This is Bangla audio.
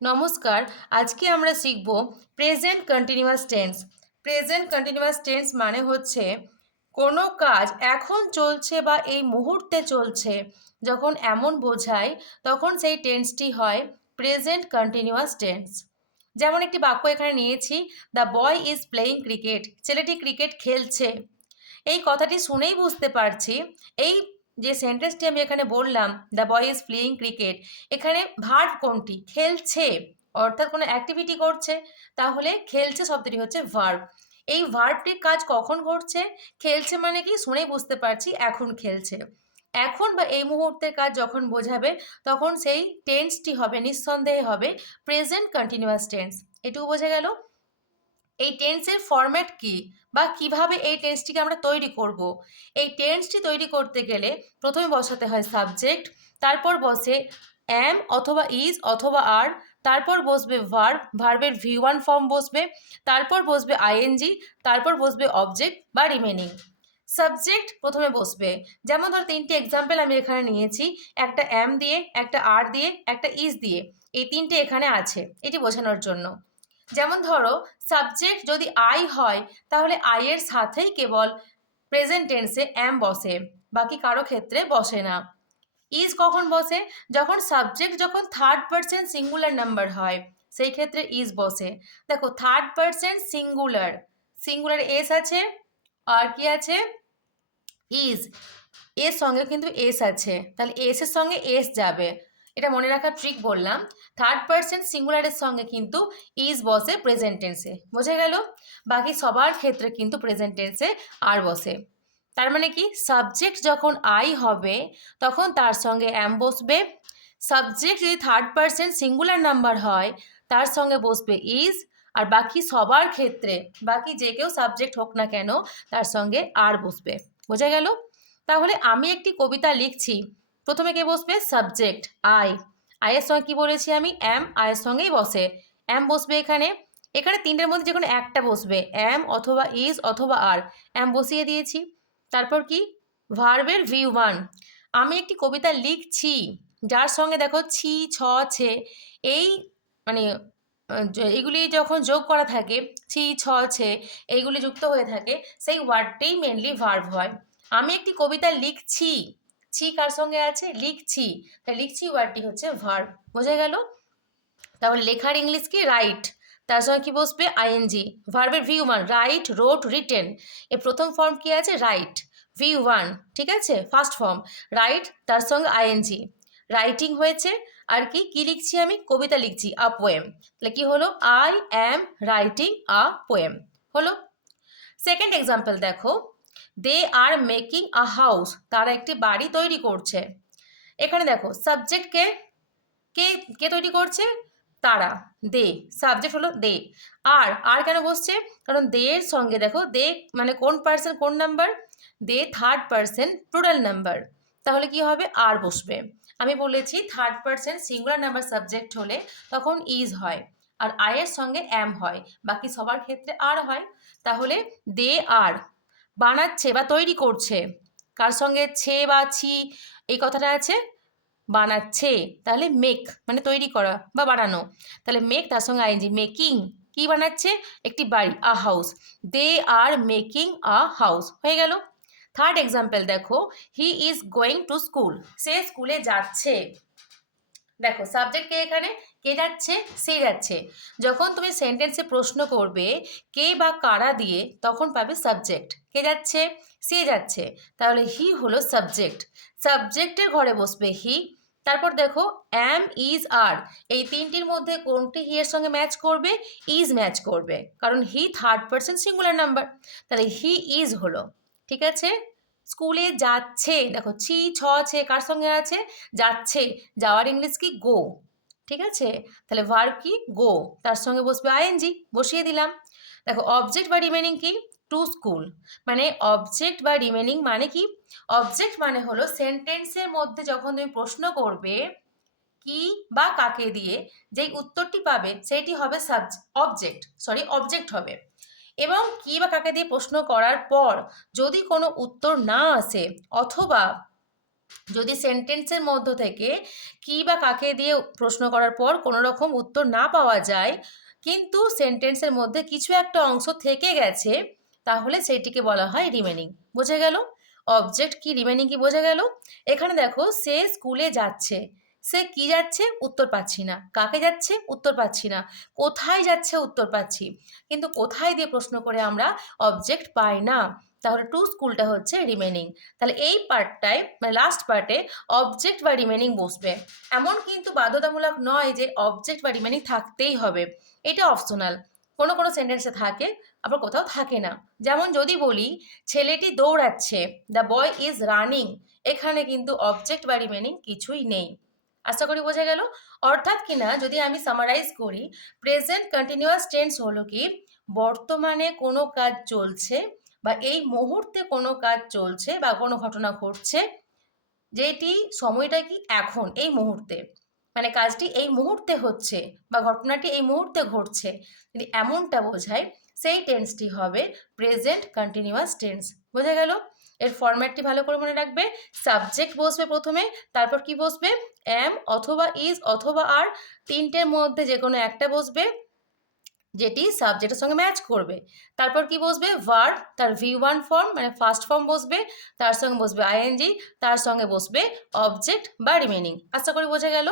নমস্কার। আজকে আমরা শিখব present continuous tense. Present continuous tense মানে হচ্ছে কোনো কাজ এখন চলছে বা এই মুহূর্তে চলছে যখন এমন বোঝায় তখন সেই টেন্সটি হয় প্রেজেন্ট কন্টিনিউয়াস টেন্স। যেমন একটি বাক্য এখানে নিয়েছি, the boy is playing cricket, ছেলেটি ক্রিকেট খেলছে। এই কথাটি শুনেই বুঝতে পারছি এই যে সেন্টেন্সটি আমি এখানে বললাম, the boy is playing cricket, এখানে ভার্ব কোনটি? খেলছে, অর্থাৎ কোনো অ্যাক্টিভিটি করছে, তাহলে খেলছে শব্দটি হচ্ছে ভার্ব। এই ভার্বটির কাজ কখন ঘটছে? খেলছে মানে কি শুনেই বুঝতে পারছি এখন খেলছে। এখন বা এই মুহূর্তের কাজ যখন বোঝাবে তখন সেই টেন্সটি হবে, নিঃসন্দেহে হবে প্রেজেন্ট কন্টিনিউয়াস টেন্স। এটুকু বোঝা গেল। এই টেন্সের ফরম্যাট কি বা কিভাবে এই টেন্সটিকে আমরা তৈরি করব। এই টেন্সটি তৈরি করতে গেলে প্রথমে বসাতে হয় সাবজেক্ট, তারপর বসে অ্যাম অথবা ইজ অথবা আর, তারপর বসবে ভার্ব, ভার্বের V1 ফর্ম বসবে, তারপর বসবে আইএনজি, তারপর বসবে অবজেক্ট বা রিমেনিং। সাবজেক্ট প্রথমে বসবে, যেমন ধর তিনটি এক্সাম্পল আমি এখানে নিয়েছি, একটা অ্যাম দিয়ে, একটা আর দিয়ে, একটা ইজ দিয়ে। এই তিনটে এখানে আছে এটি বোঝানোর জন্য। যেমন ধরো সাবজেক্ট যদি আই হয় তাহলে আই এর সাথেই কেবল প্রেজেন্ট টেন্সে অ্যাম বসে, বাকি কারো ক্ষেত্রে বসে না। ইজ কখন বসে? যখন সাবজেক্ট যখন থার্ড পার্সন সিঙ্গুলার নাম্বার হয় সেই ক্ষেত্রে ইজ বসে। দেখো third person singular, singular S আছে আর কি আছে ইজ, এর সঙ্গে কিন্তু এস আছে, তাহলে এস এর সঙ্গে এস যাবে, এটা মনে রাখার ট্রিক বললাম। থার্ড পার্সন সিঙ্গুলারের সঙ্গে কিন্তু ইজ বসে প্রেজেন্ট টেন্সে, বোঝা গেল? বাকি সবার ক্ষেত্রে কিন্তু প্রেজেন্ট টেন্সে আর বসে। তার মানে কি সাবজেক্ট যখন আই হবে তখন তার সঙ্গে অ্যাম বসবে, সাবজেক্ট যদি থার্ড পার্সন সিঙ্গুলার নাম্বার হয় তার সঙ্গে বসবে ইজ, আর বাকি সবার ক্ষেত্রে বাকি যে কেউ সাবজেক্ট হোক না কেন তার সঙ্গে আর বসবে, বোঝা গেল? তাহলে আমি একটি কবিতা লিখছি, প্রথমে কে বসবে? সাবজেক্ট আই, আয়ের সঙ্গে কি বলেছি আমি? অ্যাম, আয়ের সঙ্গেই বসে অ্যাম বসবে এখানে। এখানে তিনটের মধ্যে যে কোনো একটা বসবে, অ্যাম অথবা ইজ অথবা আর, অ্যাম বসিয়ে দিয়েছি। তারপর কি? ভার্বের V1, আমি একটি কবিতা লিখছি, যার সঙ্গে দেখো ছি ছ ছে এই মানে এইগুলি যখন যোগ করা থাকে, ছি ছ ছে এইগুলি যুক্ত হয়ে থাকে, সেই ওয়ার্ডটাই মেনলি ভার্ব হয়। আমি একটি কবিতা লিখছি, ছি কার সঙ্গে আছে? লিখছি, তাই লিখছি ওয়ার্ডটি হচ্ছে ভার্ব, বোঝা গেল? তাহলে লেখার ইংলিশ কি? রাইট, তার সঙ্গে কি বসবে? আইএনজি। ভার্বের V1 রাইট, রোট, রিটেন, এর প্রথম ফর্ম কি আছে? রাইট, V1, ঠিক আছে, ফার্স্ট ফর্ম রাইট, তার সঙ্গে আইএনজি, রাইটিং হয়েছে। আর কি কি লিখছি আমি? কবিতা লিখছি, আ পোয়েম, তাহলে কি হলো? I am writing a poem হলো। সেকেন্ড এক্সাম্পল দেখো, দে আর মেকিং আ হাউস, তারা একটি বাড়ি তৈরি করছে। এখানে দেখো সাবজেক্ট কে কে কে তৈরি করছে? তারা, দে, সাবজেক্ট হলো দে। আর কেন বসছে? কারণ দে এর সঙ্গে দেখো দে মানে কোন পার্সন, কোন নাম্বার? দে থার্ড পার্সন প্লুরাল নাম্বার, তাহলে কি হবে? আর বসবে। আমি বলেছি third person singular number subject হলে তখন ইজ হয় আর আয়ের সঙ্গে অ্যাম হয়, বাকি সবার ক্ষেত্রে আর হয়। তাহলে দে আর বানাচ্ছে বা তৈরি করছে, কার সঙ্গে? ছে বা ছি এই কথাটা আছে, বানাচ্ছে, তাহলে মেক মানে তৈরি করা বা বানানো, তাহলে মেক তার সঙ্গে আইএনজি, মেকিং কি বানাচ্ছে? একটি বাড়ি, a house, they are making a house হয়ে গেল। থার্ড এক্সাম্পল দেখো, he is going to school, সে স্কুলে যাচ্ছে। দেখো সাবজেক্ট কে এখানে? কে যাচ্ছে? সে যাচ্ছে। যখন তুমি সেন্টেন্সে প্রশ্ন করবে কে বা কারা দিয়ে তখন পাবে সাবজেক্ট, কে যাচ্ছে? সে যাচ্ছে, তাহলে হি হলো সাবজেক্ট, সাবজেক্টের ঘরে বসবে হি। তারপর দেখো অ্যাম, ইজ, আর, এই তিনটির মধ্যে কোনটি হি এর সঙ্গে ম্যাচ করবে? ইজ ম্যাচ করবে, কারণ he third person singular number, তাহলে হি ইজ হলো, ঠিক আছে। স্কুলে যাচ্ছে, দেখো ছি ছ ছে কার সঙ্গে আছে? যাচ্ছে, যাওয়ার ইংলিশ কি? গো, ঠিক আছে, তাহলে ভার্ব কি? গো, তার সঙ্গে বসবে আইএনজি, বসিয়ে দিলাম। দেখো অবজেক্ট বা রিমেনিং কি? টু স্কুল, মানে অবজেক্ট বা রিমেনিং মানে কি? অবজেক্ট মানে হলো সেন্টেন্সের মধ্যে যখন তুমি প্রশ্ন করবে কি বা কাকে দিয়ে যেই উত্তরটি পাবে সেইটি হবে অবজেক্ট হবে। এবং কি বা কাকে দিয়ে প্রশ্ন করার পর যদি কোনো উত্তর না আসে অথবা যদি সেন্টেন্সের মধ্য থেকে কি বা কাকে দিয়ে প্রশ্ন করার পর কোনো রকম উত্তর না পাওয়া যায়, কিন্তু সেন্টেন্সের মধ্যে কিছু একটা অংশ থেকে গেছে, তাহলে সেটিকে বলা হয় রিমেনিং। বোঝা গেল? অবজেক্ট কি, রিমেনিং কি বোঝা গেল? এখানে দেখো, সে স্কুলে যাচ্ছে। সে কি যাচ্ছে? উত্তর পাচ্ছি না। কাকে যাচ্ছে? উত্তর পাচ্ছি না। কোথায় যাচ্ছে? উত্তর পাচ্ছি। কিন্তু কোথায় দিয়ে প্রশ্ন করে আমরা অবজেক্ট পাই না। তাহলে টু স্কুলটা হচ্ছে রিমেনিং। তাহলে এই পার্টটায়, মানে লাস্ট পার্টে, অবজেক্ট বা রিমেনিং বসবে। এমন কিন্তু বাধ্যতামূলক নয় যে অবজেক্ট বা রিমেনিং থাকতেই হবে, এটা অপশনাল। কোনো কোনো সেন্টেন্সে থাকে, আবার কোথাও থাকে না। যেমন যদি বলি ছেলেটি দৌড়াচ্ছে, দ্য বয় ইজ রানিং, এখানে কিন্তু অবজেক্ট বা রিমেনিং কিছুই নেই। আশা করি বোঝা গেল। অর্থাৎ কিনা যদি আমি সামারাইজ করি, প্রেজেন্ট কন্টিনিউয়াস টেন্স হলো কি, বর্তমানে কোনো কাজ চলছে বা এই মুহূর্তে কোনো কাজ চলছে বা কোনো ঘটনা ঘটছে, যেটি সময়টা কি এখন, এই মুহূর্তে, মানে কাজটি এই মুহূর্তে হচ্ছে বা ঘটনাটি এই মুহূর্তে ঘটছে, যদি এমনটা বোঝায়, সেই টেন্সটি হবে প্রেজেন্ট কন্টিনিউয়াস টেন্স। বোঝা গেল? এর ফরম্যাটটি ভালো করে মনে রাখবে। সাবজেক্ট বসবে প্রথমে, তারপর কি বসবে? অ্যাম অথবা ইজ অথবা আর, তিনটের মধ্যে যে কোনো একটা বসবে যেটি সাবজেক্টের সঙ্গে ম্যাচ করবে। তারপর কি বসবে? ভার্ব, তার V1 ফর্ম মানে ফার্স্ট ফর্ম বসবে, তার সঙ্গে বসবে আইএনজি, তার সঙ্গে বসবে অবজেক্ট বা রিমেনিং। আশা করি বোঝা গেল।